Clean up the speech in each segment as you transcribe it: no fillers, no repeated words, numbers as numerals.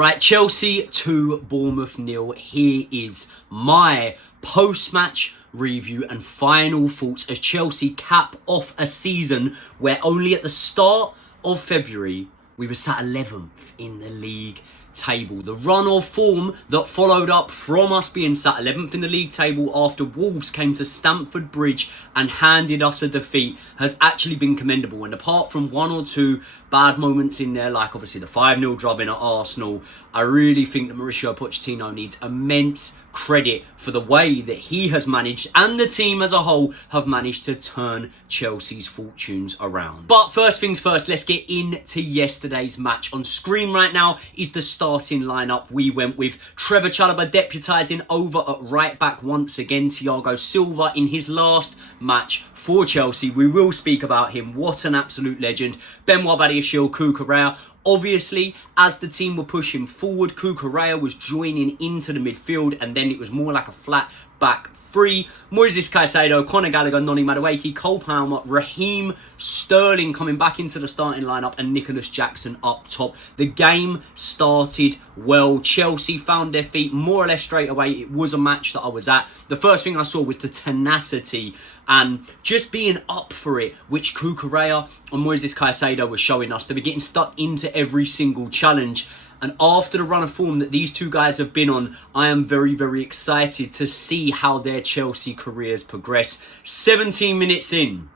Right, Chelsea 2, Bournemouth 0. Here is my post-match review and final thoughts as Chelsea cap off a season where only at the start of February we were sat 11th in the league table. The run of form that followed up from us being sat 11th in the league table after Wolves came to Stamford Bridge and handed us a defeat has actually been commendable. And apart from one or two bad moments in there, like obviously the 5-0 drubbing at Arsenal, I really think that Mauricio Pochettino needs immense credit for the way that he has managed and the team as a whole have managed to turn Chelsea's fortunes around. But first things first, let's get into yesterday's match. On screen right now is the starting lineup. We went with Trevor Chalobah deputising over at right back once again. Thiago Silva in his last match for Chelsea. We will speak about him. What an absolute legend. Benoit Badiashile, Cucurella. Obviously, as the team were pushing forward, Cucurella was joining into the midfield, and then it was more like a flat back three. Moises Caicedo, Conor Gallagher, Noni Madueke, Cole Palmer, Raheem Sterling coming back into the starting lineup, and Nicholas Jackson up top. The game started well. Chelsea found their feet more or less straight away. It was a match that I was at. The first thing I saw was the tenacity and just being up for it, which Cucurella and Moises Caicedo were showing us. They were getting stuck into every single challenge. And after the run of form that these two guys have been on, I am very, very excited to see how their Chelsea careers progress. 17 minutes in,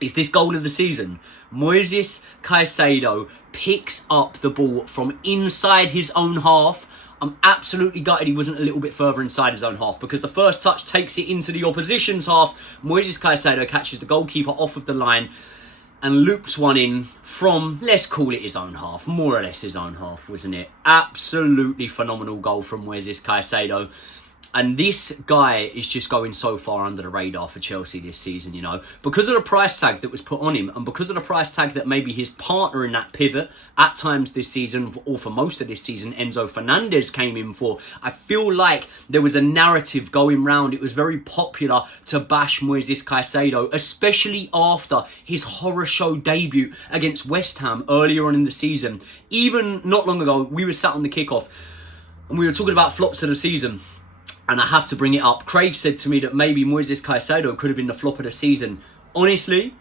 is this goal of the season. Moises Caicedo picks up the ball from inside his own half. I'm absolutely gutted he wasn't a little bit further inside his own half, because the first touch takes it into the opposition's half. Moises Caicedo catches the goalkeeper off of the line and loops one in from, let's call it his own half, more or less his own half, wasn't it? Absolutely phenomenal goal from Moises Caicedo. And this guy is just going so far under the radar for Chelsea this season, you know. Because of the price tag that was put on him, and because of the price tag that maybe his partner in that pivot at times this season, or for most of this season, Enzo Fernandez came in for, I feel like there was a narrative going round. It was very popular to bash Moises Caicedo, especially after his horror show debut against West Ham earlier on in the season. Even not long ago, we were sat on the kickoff and we were talking about flops of the season. And I have to bring it up. Craig said to me that maybe Moises Caicedo could have been the flop of the season. Honestly,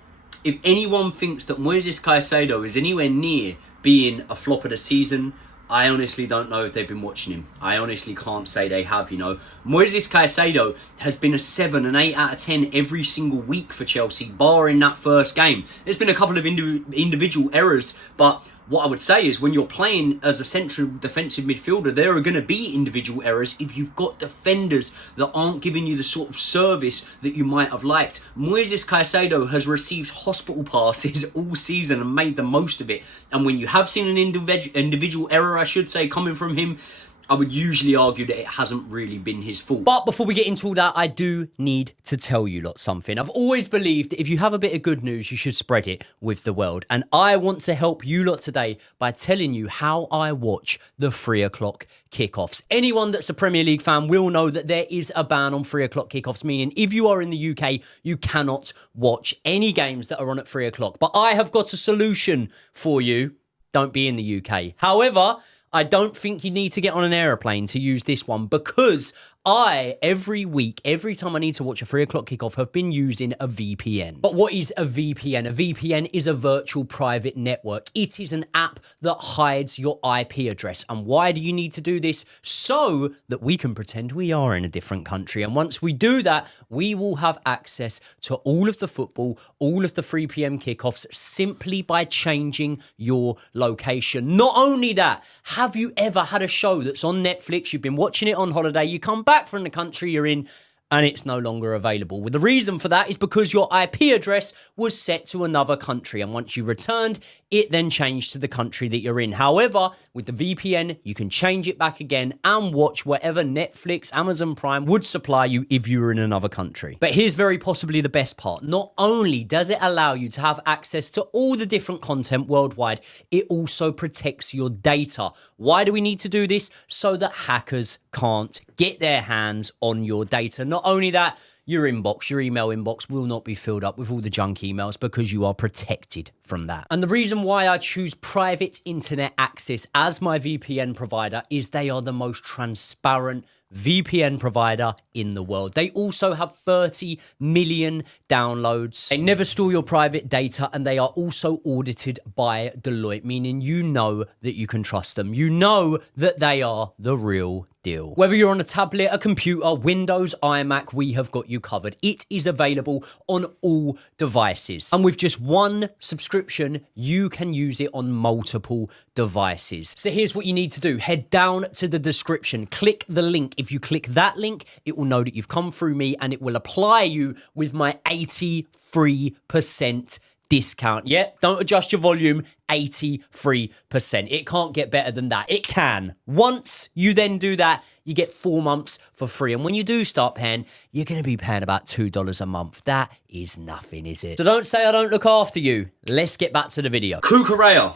if anyone thinks that Moises Caicedo is anywhere near being a flop of the season, I honestly don't know if they've been watching him. I honestly can't say they have, you know. Moises Caicedo has been a 7, an 8 out of 10 every single week for Chelsea, barring that first game. There's been a couple of individual errors, but what I would say is when you're playing as a central defensive midfielder, there are going to be individual errors if you've got defenders that aren't giving you the sort of service that you might have liked. Moises Caicedo has received hospital passes all season and made the most of it. And when you have seen an individual error, I should say, coming from him, I would usually argue that it hasn't really been his fault. But before we get into all that, I do need to tell you lot something. I've always believed that if you have a bit of good news, you should spread it with the world. And I want to help you lot today by telling you how I watch the 3 o'clock kickoffs. Anyone that's a Premier League fan will know that there is a ban on 3 o'clock kickoffs, meaning if you are in the UK, you cannot watch any games that are on at 3 o'clock. But I have got a solution for you. Don't be in the UK. However, I don't think you need to get on an aeroplane to use this one, because I, every week, every time I need to watch a 3 o'clock kickoff, have been using a VPN. But what is a VPN? A VPN is a virtual private network. It is an app that hides your IP address. And why do you need to do this? So that we can pretend we are in a different country. And once we do that, we will have access to all of the football, all of the 3 p.m. kickoffs, simply by changing your location. Not only that, have you ever had a show that's on Netflix, you've been watching it on holiday, you come back from the country you're in, and it's no longer available? Well, the reason for that is because your IP address was set to another country, and once you returned, it then changed to the country that you're in. However, with the VPN, you can change it back again and watch whatever Netflix, Amazon Prime would supply you if you were in another country. But here's very possibly the best part. Not only does it allow you to have access to all the different content worldwide, it also protects your data. Why do we need to do this? So that hackers can't get their hands on your data. Not only that, your inbox, your email inbox will not be filled up with all the junk emails because you are protected from that. And the reason why I choose private internet access as my VPN provider is they are the most transparent VPN provider in the world. They also have 30 million downloads. They never store your private data, and they are also audited by Deloitte, meaning you know that you can trust them. You know that they are the real deal. Whether you're on a tablet, a computer, Windows, iMac, we have got you covered. It is available on all devices. And with just one subscription, you can use it on multiple devices. So here's what you need to do. Head down to the description, click the link. If you click that link, it will know that you've come through me, and it will apply you with my 83% discount. Yeah, don't adjust your volume. 83%. It can't get better than that. It can. Once you then do that, you get 4 months for free. And when you do start paying, you're going to be paying about $2 a month. That is nothing, is it? So don't say I don't look after you. Let's get back to the video. Cucurella.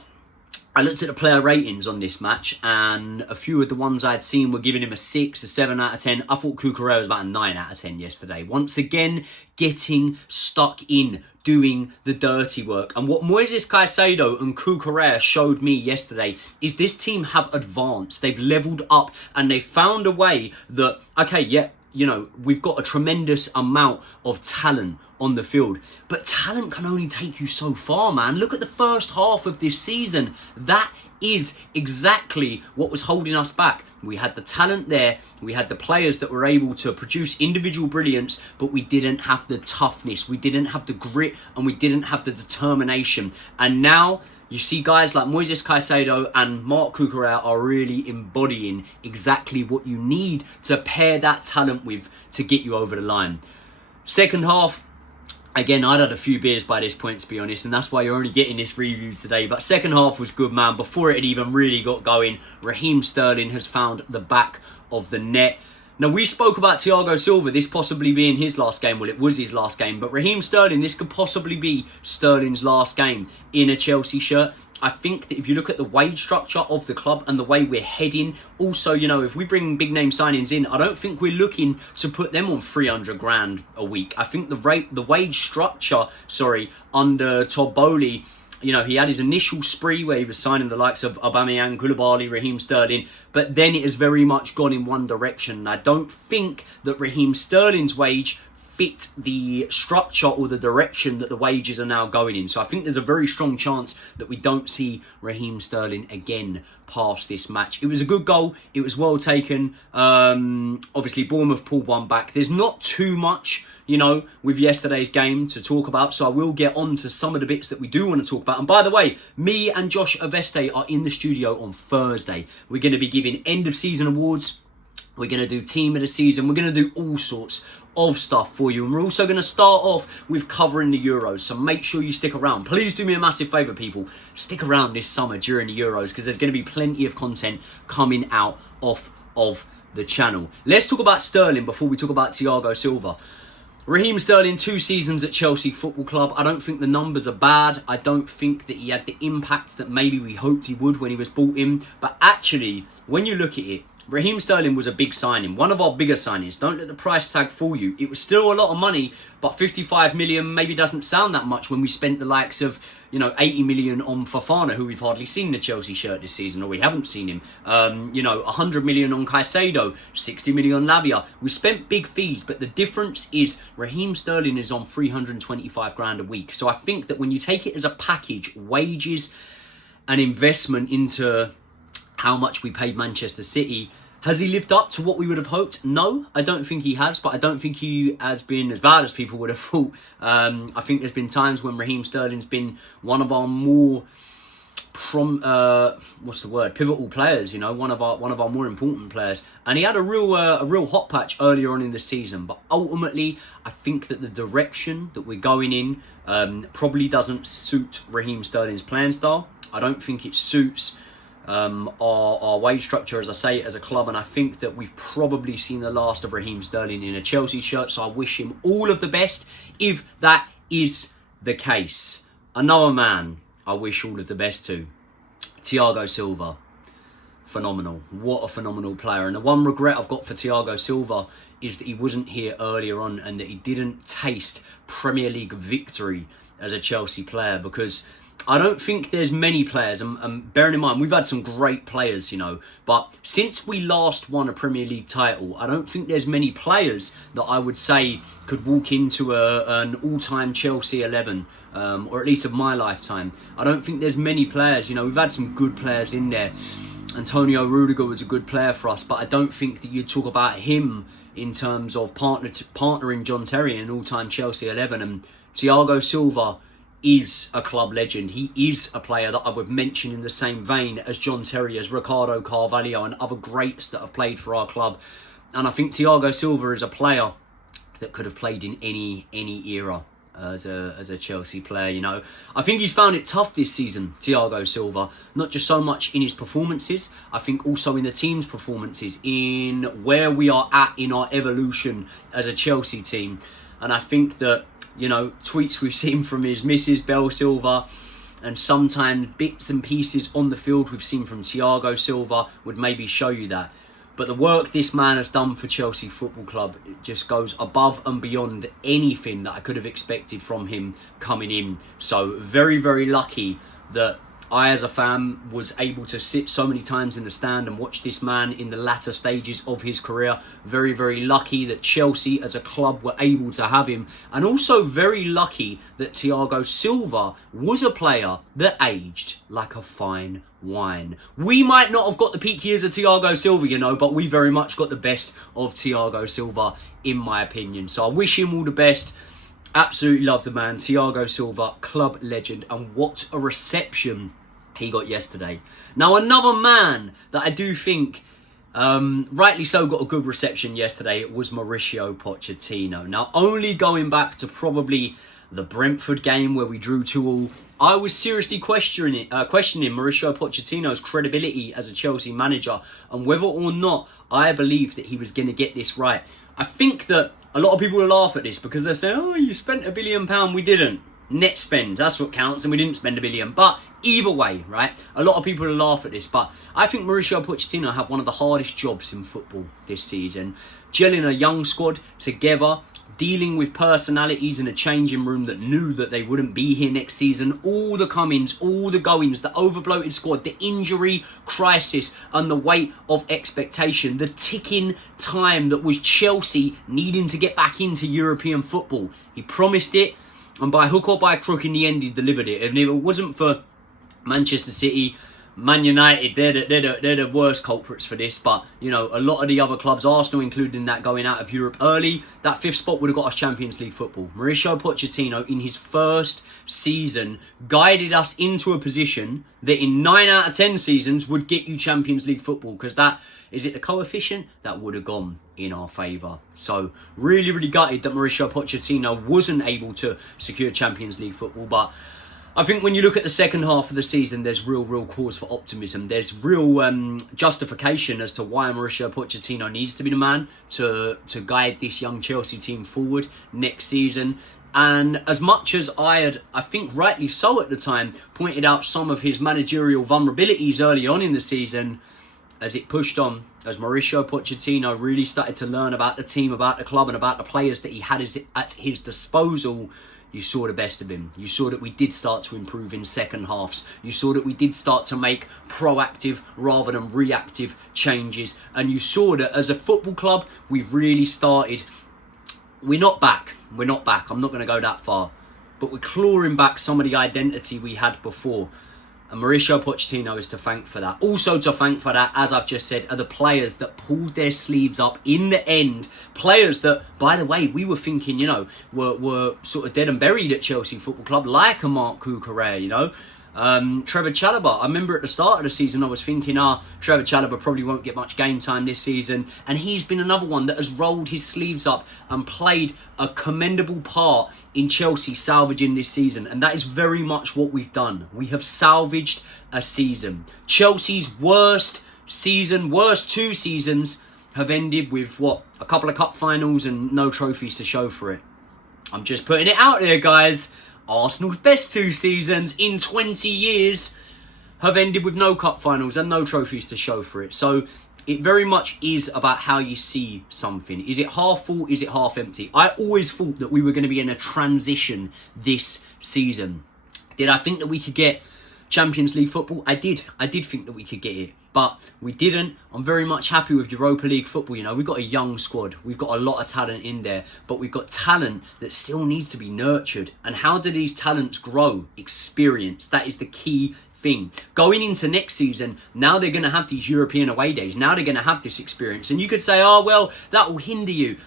I looked at the player ratings on this match, and a few of the ones I'd seen were giving him a 6, a 7 out of 10. I thought Cucurella was about a 9 out of 10 yesterday. Once again, getting stuck in, doing the dirty work. And what Moises Caicedo and Cucurella showed me yesterday is this team have advanced. They've leveled up, and they've found a way that, okay, yeah, you know, we've got a tremendous amount of talent on the field, but talent can only take you so far, man. Look at the first half of this season. That is exactly what was holding us back. We had the talent there, we had the players that were able to produce individual brilliance, but we didn't have the toughness, we didn't have the grit, and we didn't have the determination. And now you see guys like Moises Caicedo and Marc Cucurella are really embodying exactly what you need to pair that talent with to get you over the line. Second half, again, I'd had a few beers by this point, to be honest, and that's why you're only getting this review today. But second half was good, man. Before it had even really got going, Raheem Sterling has found the back of the net. Now, we spoke about Thiago Silva, this possibly being his last game. Well, it was his last game. But Raheem Sterling, this could possibly be Sterling's last game in a Chelsea shirt. I think that if you look at the wage structure of the club and the way we're heading, also, you know, if we bring big name signings in, I don't think we're looking to put them on 300 grand a week. I think the wage structure, under Todd Bowley, you know, he had his initial spree where he was signing the likes of Aubameyang, Koulibaly, Raheem Sterling, but then it has very much gone in one direction. And I don't think that Raheem Sterling's wage fit the structure or the direction that the wages are now going in. So I think there's a very strong chance that we don't see Raheem Sterling again past this match. It was a good goal. It was well taken. Obviously, Bournemouth pulled one back. There's not too much, you know, with yesterday's game to talk about. So I will get on to some of the bits that we do want to talk about. And by the way, me and Josh Aveste are in the studio on Thursday. We're going to be giving end of season awards. We're going to do team of the season. We're going to do all sorts of stuff for you. And we're also going to start off with covering the Euros. So make sure you stick around. Please do me a massive favour, people. Stick around this summer during the Euros, because there's going to be plenty of content coming out off of the channel. Let's talk about Sterling before we talk about Thiago Silva. Raheem Sterling, 2 seasons at Chelsea Football Club. I don't think the numbers are bad. I don't think that he had the impact that maybe we hoped he would when he was brought in. But actually, when you look at it, Raheem Sterling was a big signing, one of our bigger signings. Don't let the price tag fool you. It was still a lot of money, but 55 million maybe doesn't sound that much when we spent the likes of, you know, 80 million on Fofana, who we've hardly seen in the Chelsea shirt this season, or we haven't seen him. 100 million on Caicedo, 60 million on Lavia. We spent big fees, but the difference is Raheem Sterling is on 325 grand a week. So I think that when you take it as a package, wages and investment into how much we paid Manchester City, has he lived up to what we would have hoped? No, I don't think he has, but I don't think he has been as bad as people would have thought. I think there's been times when Raheem Sterling's been one of our more pivotal players, you know, one of our more important players. And he had a real hot patch earlier on in the season, but ultimately I think that the direction that we're going in probably doesn't suit Raheem Sterling's playing style. I don't think it suits our wage structure, as I say, as a club, and I think that we've probably seen the last of Raheem Sterling in a Chelsea shirt, so I wish him all of the best if that is the case. Another man I wish all of the best to, Thiago Silva. phenomenal. What a phenomenal player. And the one regret I've got for Thiago Silva is that he wasn't here earlier on and that he didn't taste Premier League victory as a Chelsea player, because I don't think there's many players, and bearing in mind, we've had some great players, but since we last won a Premier League title, I don't think there's many players that I would say could walk into an all-time Chelsea 11, or at least of my lifetime. I don't think there's many players, we've had some good players in there. Antonio Rudiger was a good player for us, but I don't think that you'd talk about him in terms of partnering John Terry in an all-time Chelsea 11, and Thiago Silva is a club legend. He is a player that I would mention in the same vein as John Terry, as Ricardo Carvalho and other greats that have played for our club. And I think Thiago Silva is a player that could have played in any era as a Chelsea player. I think he's found it tough this season, Thiago Silva, not just so much in his performances, I think also in the team's performances, in where we are at in our evolution as a Chelsea team. And I think that tweets we've seen from his missus, Belle Silva, and sometimes bits and pieces on the field we've seen from Thiago Silva would maybe show you that. But the work this man has done for Chelsea Football Club, it just goes above and beyond anything that I could have expected from him coming in. So very, very lucky that I, as a fan, was able to sit so many times in the stand and watch this man in the latter stages of his career. Very, very lucky that Chelsea as a club were able to have him. And also very lucky that Thiago Silva was a player that aged like a fine wine. We might not have got the peak years of Thiago Silva, but we very much got the best of Thiago Silva, in my opinion. So I wish him all the best. Absolutely love the man. Thiago Silva, club legend, and what a reception he got yesterday. Now, another man that I do think, rightly so, got a good reception yesterday was Mauricio Pochettino. Now, only going back to probably the Brentford game where we drew 2-2, I was seriously questioning Mauricio Pochettino's credibility as a Chelsea manager and whether or not I believed that he was going to get this right. I think that a lot of people will laugh at this because they say, oh, you spent £1 billion. We didn't. Net spend, that's what counts, and we didn't spend £1 billion. But either way, right, a lot of people will laugh at this, but I think Mauricio Pochettino had one of the hardest jobs in football this season. Gelling a young squad together, dealing with personalities in a changing room that knew that they wouldn't be here next season, all the comings, all the goings, the overbloated squad, the injury crisis and the weight of expectation, the ticking time that was Chelsea needing to get back into European football. He promised it, and by hook or by crook, in the end, he delivered it. And if it wasn't for Manchester City, Man United, they're the worst culprits for this. But, a lot of the other clubs, Arsenal included in that, going out of Europe early, that fifth spot would have got us Champions League football. Mauricio Pochettino, in his first season, guided us into a position that in 9 out of 10 seasons would get you Champions League football. Because that, is it the coefficient? That would have gone in our favour. So, really, really gutted that Mauricio Pochettino wasn't able to secure Champions League football. But I think when you look at the second half of the season, there's real cause for optimism. There's real justification as to why Mauricio Pochettino needs to be the man to guide this young Chelsea team forward next season. And as much as I think rightly so at the time, pointed out some of his managerial vulnerabilities early on in the season, as it pushed on, as Mauricio Pochettino really started to learn about the team, about the club, and about the players that he had at his disposal, you saw the best of him. You saw that we did start to improve in second halves. You saw that we did start to make proactive rather than reactive changes. And you saw that as a football club, we've really started. We're not back. I'm not going to go that far. But we're clawing back some of the identity we had before. And Mauricio Pochettino is to thank for that. Also to thank for that, as I've just said, are the players that pulled their sleeves up in the end. Players that, by the way, we were thinking, were sort of dead and buried at Chelsea Football Club, like a Marc Cucurella, Trevor Chalobah. I remember at the start of the season I was thinking, Trevor Chalobah probably won't get much game time this season, and he's been another one that has rolled his sleeves up and played a commendable part in Chelsea salvaging this season, and that is very much what we've done. We have salvaged a season. Chelsea's worst 2 seasons have ended with a couple of cup finals and no trophies to show for it. I'm just putting it out there, guys. Arsenal's best 2 seasons in 20 years have ended with no cup finals and no trophies to show for it. So it very much is about how you see something. Is it half full? Is it half empty? I always thought that we were going to be in a transition this season. Did I think that we could get Champions League football? I did. I did think that we could get it, but we didn't. I'm very much happy with Europa League football. You know, we've got a young squad. We've got a lot of talent in there, but we've got talent that still needs to be nurtured. And how do these talents grow? Experience. That is the key thing. Going into next season, now they're going to have these European away days. Now they're going to have this experience. And you could say, oh, well, that will hinder you.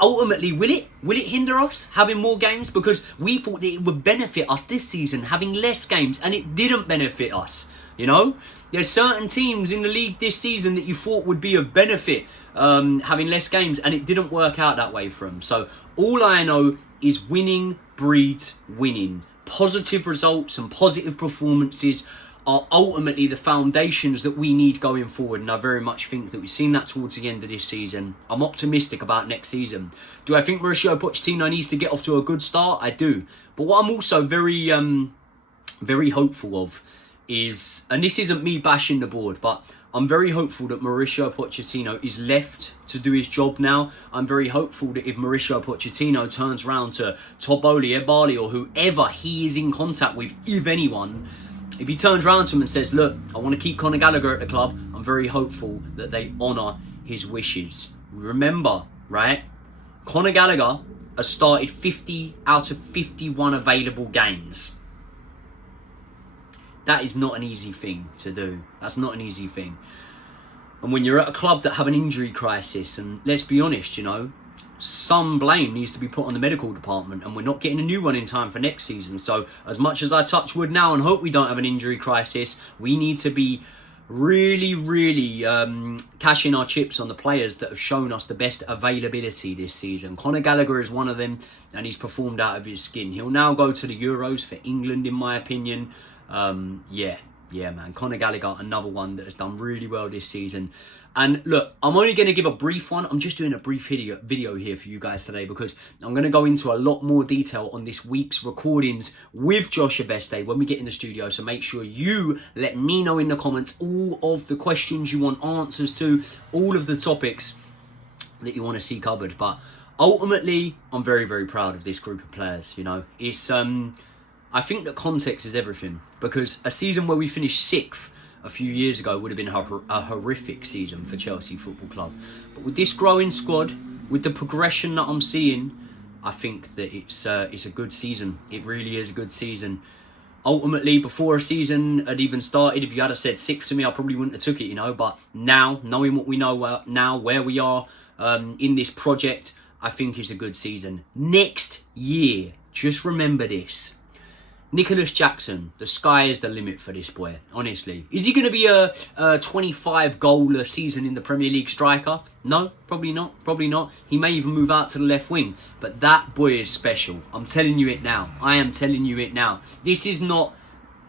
Ultimately, will it? Will it hinder us having more games? Because we thought that it would benefit us this season having less games, and it didn't benefit us. You know, there's certain teams in the league this season that you thought would be of benefit having less games, and it didn't work out that way for them. So all I know is winning breeds winning. Positive results and positive performances are ultimately the foundations that we need going forward, and I very much think that we've seen that towards the end of this season. I'm optimistic about next season. Do I think Mauricio Pochettino needs to get off to a good start? I do. But what I'm also very hopeful of is, and this isn't me bashing the board, but I'm very hopeful that Mauricio Pochettino is left to do his job now. I'm very hopeful that if Mauricio Pochettino turns around to Toboli, Ebali, or whoever he is in contact with, if anyone, if he turns around to him and says, look, I want to keep Conor Gallagher at the club, I'm very hopeful that they honour his wishes. Remember, right, Conor Gallagher has started 50 out of 51 available games. That is not an easy thing to do. That's not an easy thing. And when you're at a club that have an injury crisis, and let's be honest, you know, some blame needs to be put on the medical department, and we're not getting a new one in time for next season. So as much as I touch wood now and hope we don't have an injury crisis, we need to be really cashing our chips on the players that have shown us the best availability this season. Conor Gallagher is one of them, and he's performed out of his skin. He'll now go to the Euros for England, in my opinion. Yeah, man. Conor Gallagher, another one that has done really well this season. And look, I'm only going to give a brief one. I'm just doing a brief video here for you guys today, because I'm going to go into a lot more detail on this week's recordings with Josh Abeste when we get in the studio. So make sure you let me know in the comments all of the questions you want answers to, all of the topics that you want to see covered. But ultimately, I'm very proud of this group of players. You know, it's I think that context is everything, because a season where we finished 6th a few years ago would have been a horrific season for Chelsea Football Club. But with this growing squad, with the progression that I'm seeing, I think that it's a good season. It really is a good season. Ultimately, before a season had even started, if you had said 6th to me, I probably wouldn't have took it, you know. But now, knowing what we know now, where we are in this project, I think it's a good season. Next year, just remember this. Nicholas Jackson, the sky is the limit for this boy, honestly. Is he going to be a 25 goal a season in the Premier League striker? No, probably not. He may even move out to the left wing. But that boy is special. I'm telling you it now. I am telling you it now. This is not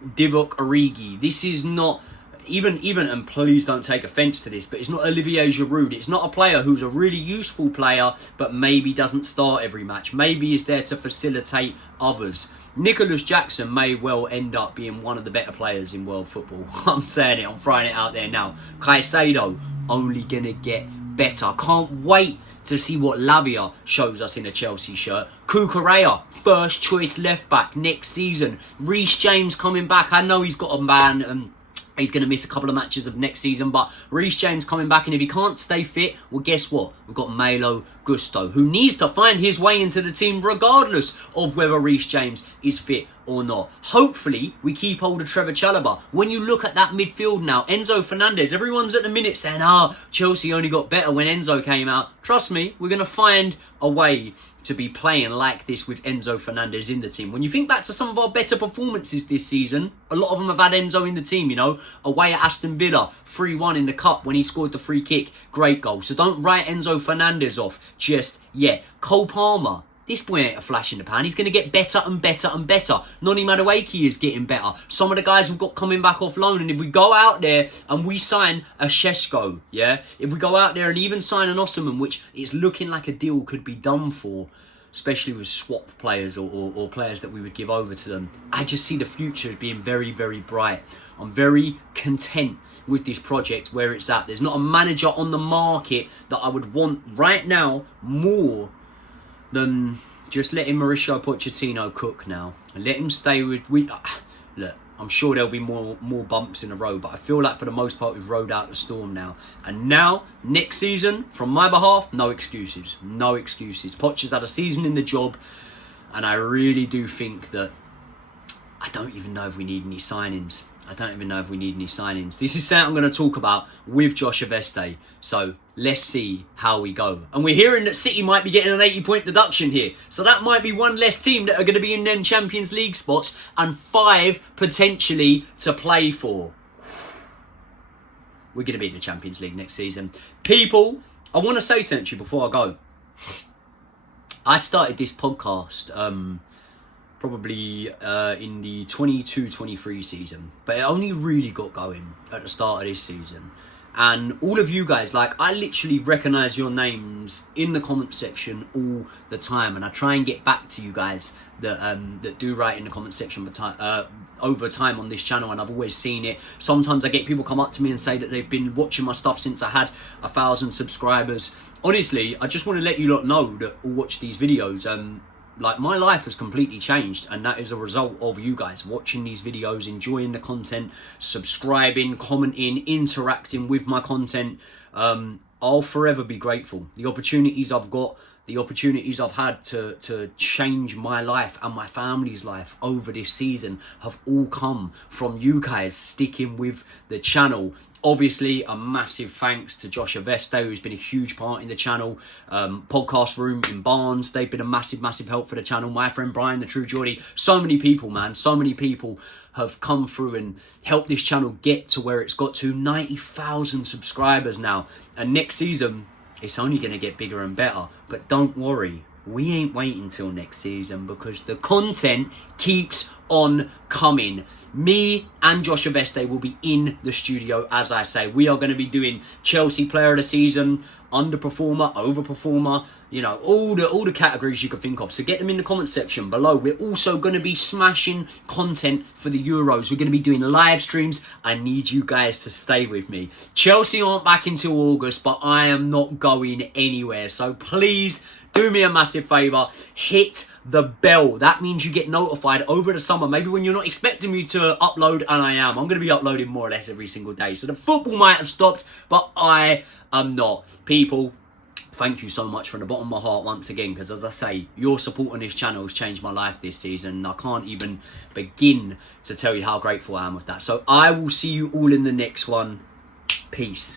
Divock Origi. This is not, even, and please don't take offence to this, but it's not Olivier Giroud. It's not a player who's a really useful player, but maybe doesn't start every match. Maybe is there to facilitate others. Nicholas Jackson may well end up being one of the better players in world football. I'm saying it, I'm throwing it out there now. Caicedo, only going to get better. Can't wait to see what Lavia shows us in a Chelsea shirt. Cucurella, first choice left back next season. Reece James coming back. I know he's got a ban he's going to miss a couple of matches of next season, but Reece James coming back, and if he can't stay fit, well, guess what? We've got Malo Gusto, who needs to find his way into the team regardless of whether Reece James is fit or not. Hopefully, we keep hold of Trevor Chalobah. When you look at that midfield now, Enzo Fernandez, everyone's at the minute saying, Chelsea only got better when Enzo came out. Trust me, we're going to find a way to be playing like this with Enzo Fernandez in the team. When you think back to some of our better performances this season, a lot of them have had Enzo in the team, you know. Away at Aston Villa, 3-1 in the Cup when he scored the free kick. Great goal. So don't write Enzo Fernandez off just yet. Cole Palmer, this boy ain't a flash in the pan. He's going to get better and better and better. Noni Madueke is getting better. Some of the guys we've got coming back off loan. And if we go out there and we sign a Sheshko, yeah? If we go out there and even sign an Osman, which is looking like a deal could be done for, especially with swap players or players that we would give over to them. I just see the future being very, very bright. I'm very content with this project where it's at. There's not a manager on the market that I would want right now more than just letting Mauricio Pochettino cook now. And let him stay with... Look, I'm sure there'll be more bumps in the road, but I feel like for the most part we've rode out the storm now. And now, next season, from my behalf, no excuses. No excuses. Poch has had a season in the job, and I really do think that... I don't even know if we need any signings. This is something I'm going to talk about with Josh Aveste. So let's see how we go. And we're hearing that City might be getting an 80-point deduction here. So that might be one less team that are going to be in them Champions League spots and 5 potentially to play for. We're going to be in the Champions League next season. People, I want to say something to you before I go. I started this podcast... probably in the 22-23 season, but it only really got going at the start of this season. And all of you guys, like, I literally recognise your names in the comment section all the time, and I try and get back to you guys that do write in the comment section over time on this channel, and I've always seen it. Sometimes I get people come up to me and say that they've been watching my stuff since I had 1,000 subscribers. Honestly, I just want to let you lot know that all watch these videos. Like, my life has completely changed, and that is a result of you guys watching these videos, enjoying the content, subscribing, commenting, interacting with my content. I'll forever be grateful. The opportunities I've got, the opportunities I've had to change my life and my family's life over this season have all come from you guys sticking with the channel. Obviously, a massive thanks to Josh Aveste, who's been a huge part in the channel. Podcast Room in Barnes, they've been a massive, massive help for the channel. My friend Brian, the True Geordie. So many people, man. So many people have come through and helped this channel get to where it's got to. 90,000 subscribers now. And next season, it's only going to get bigger and better. But don't worry. We ain't waiting till next season because the content keeps on coming. Me and Josh Aveste will be in the studio, as I say. We are going to be doing Chelsea Player of the Season, underperformer, overperformer, you know, all the categories you can think of. So get them in the comment section below. We're also going to be smashing content for the Euros. We're going to be doing live streams. I need you guys to stay with me. Chelsea aren't back until August, but I am not going anywhere. So please do me a massive favour. Hit the bell. That means you get notified over the summer, maybe when you're not expecting me to upload, and I am. I'm going to be uploading more or less every single day. So the football might have stopped, but I am not. People, thank you so much from the bottom of my heart once again, because as I say, your support on this channel has changed my life this season. I can't even begin to tell you how grateful I am with that. So I will see you all in the next one. Peace.